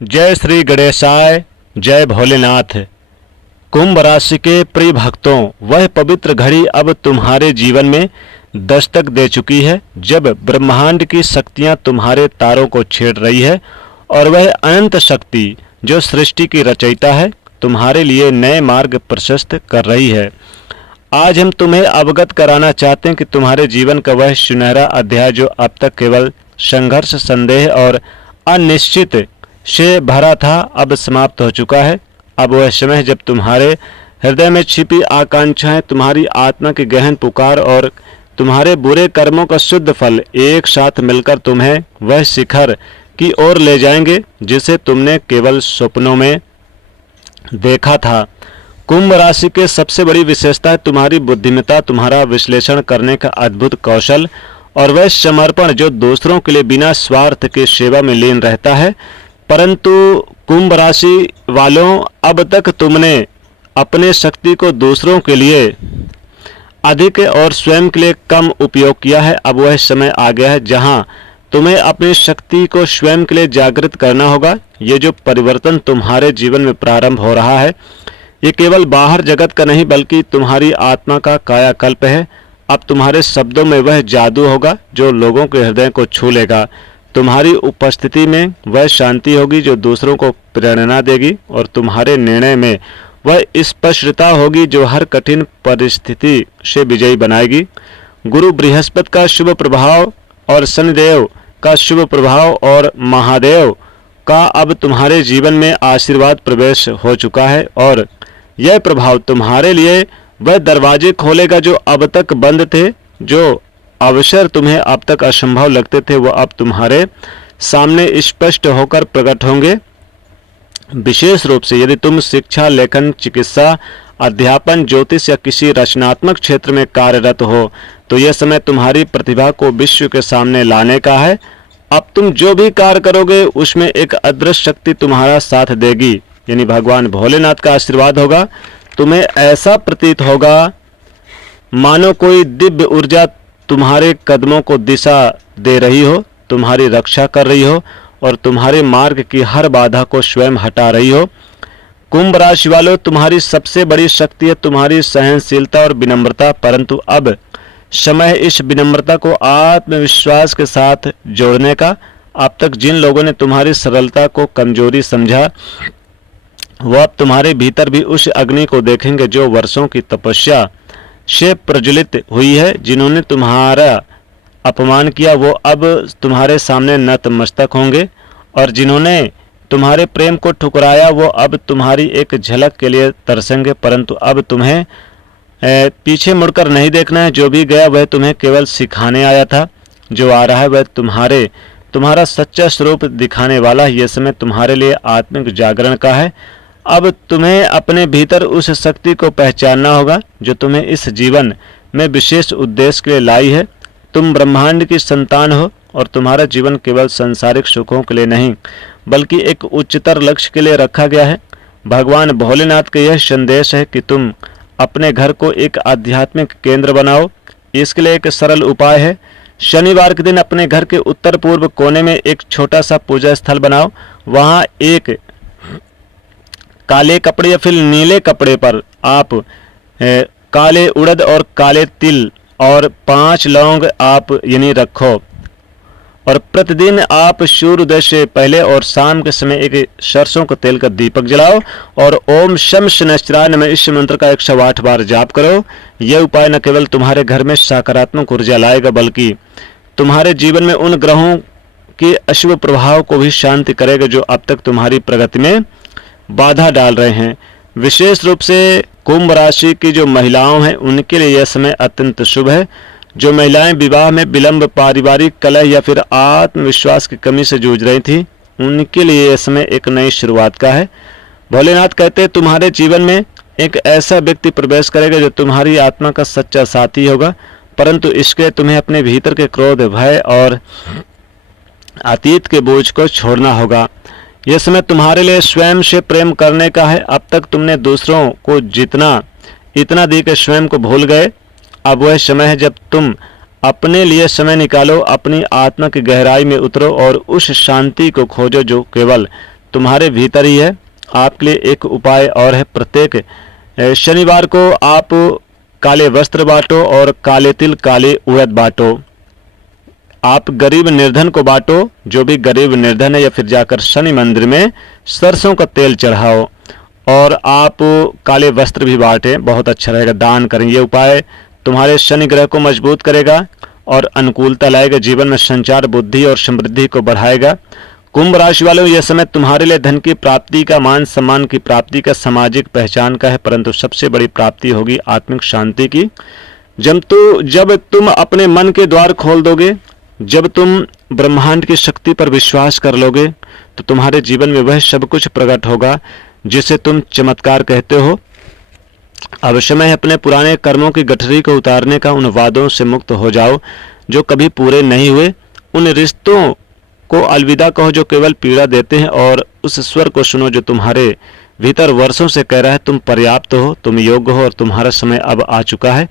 जय श्री गणेशाय, जय भोलेनाथ। कुंभ राशि के प्रिय भक्तों, वह पवित्र घड़ी अब तुम्हारे जीवन में दस्तक दे चुकी है जब ब्रह्मांड की शक्तियां तुम्हारे तारों को छेड़ रही है और वह अनंत शक्ति जो सृष्टि की रचयिता है तुम्हारे लिए नए मार्ग प्रशस्त कर रही है। आज हम तुम्हें अवगत कराना चाहते हैं कि तुम्हारे जीवन का वह सुनहरा अध्याय जो अब तक केवल संघर्ष, संदेह और अनिश्चित से भरा था, अब समाप्त हो चुका है। अब वह समय है जब तुम्हारे हृदय में छिपी आकांक्षाएं, तुम्हारी आत्मा की गहन पुकार और तुम्हारे बुरे कर्मों का शुद्ध फल एक साथ मिलकर तुम्हें वह शिखर की ओर ले जाएंगे जिसे तुमने केवल सपनों में देखा था। कुंभ राशि के सबसे बड़ी विशेषता है तुम्हारी बुद्धिमत्ता, तुम्हारा विश्लेषण करने का अद्भुत कौशल और वह समर्पण जो दूसरों के लिए बिना स्वार्थ के सेवा में लीन रहता है। परंतु कुंभ राशि वालों, अब तक तुमने अपने शक्ति को दूसरों के लिए अधिक और स्वयं के लिए कम उपयोग किया है। अब वह समय आ गया है जहां तुम्हें अपनी शक्ति को स्वयं के लिए जागृत करना होगा। ये जो परिवर्तन तुम्हारे जीवन में प्रारंभ हो रहा है, ये केवल बाहर जगत का नहीं बल्कि तुम्हारी आत्मा का कायाकल्प है। अब तुम्हारे शब्दों में वह जादू होगा जो लोगों के हृदय को छू लेगा। तुम्हारी उपस्थिति में वह शांति होगी जो दूसरों को प्रेरणा देगी और तुम्हारे निर्णय में वह स्पष्टता होगी जो हर कठिन परिस्थिति से विजयी बनाएगी। गुरु बृहस्पति का शुभ प्रभाव और शनिदेव का शुभ प्रभाव और महादेव का अब तुम्हारे जीवन में आशीर्वाद प्रवेश हो चुका है और यह प्रभाव तुम्हारे लिए वह दरवाजे खोलेगा जो अब तक बंद थे। जो अवसर तुम्हें अब तक असंभव लगते थे वो अब तुम्हारे सामने स्पष्ट होकर प्रकट होंगे। विशेष रूप से यदि तुम शिक्षा, लेखन, चिकित्सा, अध्यापन, ज्योतिष या किसी रचनात्मक क्षेत्र में कार्यरत हो तो यह समय तुम्हारी प्रतिभा को विश्व के सामने लाने का है। अब तुम जो भी कार्य करोगे उसमें एक अदृश्य शक्ति तुम्हारा साथ देगी, यानी भगवान भोलेनाथ का आशीर्वाद होगा। तुम्हें ऐसा प्रतीत होगा मानो कोई दिव्य ऊर्जा तुम्हारे कदमों को दिशा दे रही हो, तुम्हारी रक्षा कर रही हो और तुम्हारे मार्ग की हर बाधा को स्वयं हटा रही हो। कुंभ राशि वालों, तुम्हारी सबसे बड़ी शक्ति है तुम्हारी सहनशीलता और विनम्रता, परंतु अब समय है इस विनम्रता को आत्मविश्वास के साथ जोड़ने का। अब तक जिन लोगों ने तुम्हारी सरलता को कमजोरी समझा वो अब तुम्हारे भीतर भी उस अग्नि को देखेंगे जो वर्षों की तपस्या से प्रज्वलित हुई है। जिन्होंने तुम्हारा अपमान किया वो अब तुम्हारे सामने नतमस्तक होंगे और जिन्होंने तुम्हारे प्रेम को ठुकराया वो अब तुम्हारी एक झलक के लिए तरसेंगे। परंतु अब तुम्हें पीछे मुड़कर नहीं देखना है। जो भी गया वह तुम्हें केवल सिखाने आया था, जो आ रहा है वह तुम्हारा सच्चा स्वरूप दिखाने वाला है। यह समय तुम्हारे लिए आत्मिक जागरण का है। अब तुम्हें अपने भीतर उस शक्ति को पहचानना होगा जो तुम्हें इस जीवन में विशेष उद्देश्य के लिए लाई है। तुम ब्रह्मांड की संतान हो और तुम्हारा जीवन केवल सांसारिक सुखों के लिए नहीं बल्कि एक उच्चतर लक्ष्य के लिए रखा गया है। भगवान भोलेनाथ का यह संदेश है कि तुम अपने घर को एक आध्यात्मिक केंद्र बनाओ। इसके लिए एक सरल उपाय है, शनिवार के दिन अपने घर के उत्तर पूर्व कोने में एक छोटा सा पूजा स्थल बनाओ। वहाँ एक काले कपड़े या फिर नीले कपड़े पर आप काले उड़द और काले तिल और 5 लौंग आप यानी रखो और प्रतिदिन आप सूर्योदय से पहले और शाम के समय एक सरसों के तेल का दीपक जलाओ और ओम शम शनैश्चराय नमः इस मंत्र का 108 बार जाप करो। यह उपाय न केवल तुम्हारे घर में सकारात्मक ऊर्जा लाएगा बल्कि तुम्हारे जीवन में उन ग्रहों के अशुभ प्रभाव को भी शांति करेगा जो अब तक तुम्हारी प्रगति में बाधा डाल रहे हैं। विशेष रूप से कुंभ राशि की जो महिलाओं हैं उनके लिए यह समय अत्यंत शुभ है। जो महिलाएं विवाह में विलंब, पारिवारिक कलह या फिर आत्मविश्वास की कमी से जूझ रही थी उनके लिए यह समय एक नई शुरुआत का है। भोलेनाथ कहते हैं तुम्हारे जीवन में एक ऐसा व्यक्ति प्रवेश करेगा जो तुम्हारी आत्मा का सच्चा साथी होगा, परंतु इसके तुम्हें अपने भीतर के क्रोध, भय और अतीत के बोझ को छोड़ना होगा। यह समय तुम्हारे लिए स्वयं से प्रेम करने का है। अब तक तुमने दूसरों को इतना दी कि स्वयं को भूल गए। अब वह समय है जब तुम अपने लिए समय निकालो, अपनी आत्मा की गहराई में उतरो और उस शांति को खोजो जो केवल तुम्हारे भीतर ही है। आपके लिए एक उपाय और है, प्रत्येक शनिवार को आप काले वस्त्र बांटो और काले तिल काले उड़द बांटो। आप गरीब निर्धन को बांटो, जो भी गरीब निर्धन है, या फिर जाकर शनि मंदिर में सरसों का तेल चढ़ाओ और आप काले वस्त्र भी बांटें, बहुत अच्छा रहेगा, दान करें। ये उपाय तुम्हारे शनि ग्रह को मजबूत करेगा और अनुकूलता लाएगा, जीवन में संचार बुद्धि और समृद्धि को बढ़ाएगा। कुंभ राशि वालों, यह समय तुम्हारे लिए धन की प्राप्ति का, मान सम्मान की प्राप्ति का, सामाजिक पहचान का है, परंतु सबसे बड़ी प्राप्ति होगी आत्मिक शांति की। जब तुम अपने मन के द्वार खोल दोगे, जब तुम ब्रह्मांड की शक्ति पर विश्वास कर लोगे, तो तुम्हारे जीवन में वह सब कुछ प्रकट होगा जिसे तुम चमत्कार कहते हो। अब समय है अपने पुराने कर्मों की गठरी को उतारने का। उन वादों से मुक्त हो जाओ जो कभी पूरे नहीं हुए, उन रिश्तों को अलविदा कहो जो केवल पीड़ा देते हैं, और उस स्वर को सुनो जो तुम्हारे भीतर वर्षों से कह रहा है तुम पर्याप्त हो, तुम योग्य हो और तुम्हारा समय अब आ चुका है।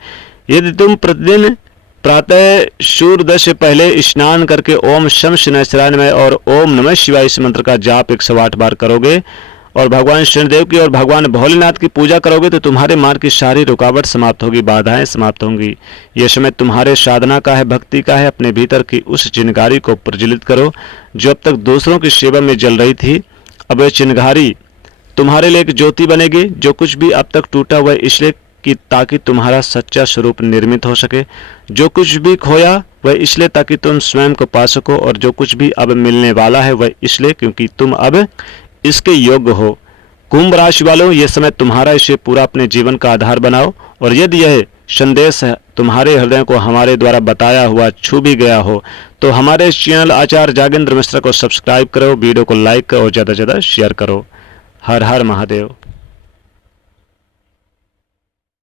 यदि तुम प्रतिदिन प्रातः सूर्योदय से पहले स्नान करके ओम शम शनिश्चराय और ओम नमः शिवाय इस मंत्र का जाप 108 बार करोगे और भगवान शनिदेव की और भगवान भोलेनाथ की पूजा करोगे, तो तुम्हारे मार्ग की सारी रुकावट समाप्त होगी, बाधाएं समाप्त होंगी। यह समय तुम्हारे साधना का है, भक्ति का है। अपने भीतर की उस चिंगारी को प्रज्वलित करो जो अब तक दूसरों की सेवा में जल रही थी। अब यह चिंगारी तुम्हारे लिए एक ज्योति बनेगी। जो कुछ भी अब तक टूटा हुआ इसलिए कि ताकि तुम्हारा सच्चा स्वरूप निर्मित हो सके, जो कुछ भी खोया वह इसलिए ताकि तुम स्वयं को पा सको, और जो कुछ भी अब मिलने वाला है वह इसलिए क्योंकि तुम अब इसके योग्य हो। कुंभ राशि वालों, यह समय तुम्हारा, इसे पूरा अपने जीवन का आधार बनाओ। और यदि यह संदेश तुम्हारे हृदय को हमारे द्वारा बताया हुआ छू भी गया हो, तो हमारे चैनल आचार्य जागेंद्र मिश्रा को सब्सक्राइब करो, वीडियो को लाइक करो और ज़्यादा से ज़्यादा शेयर करो। हर हर महादेव।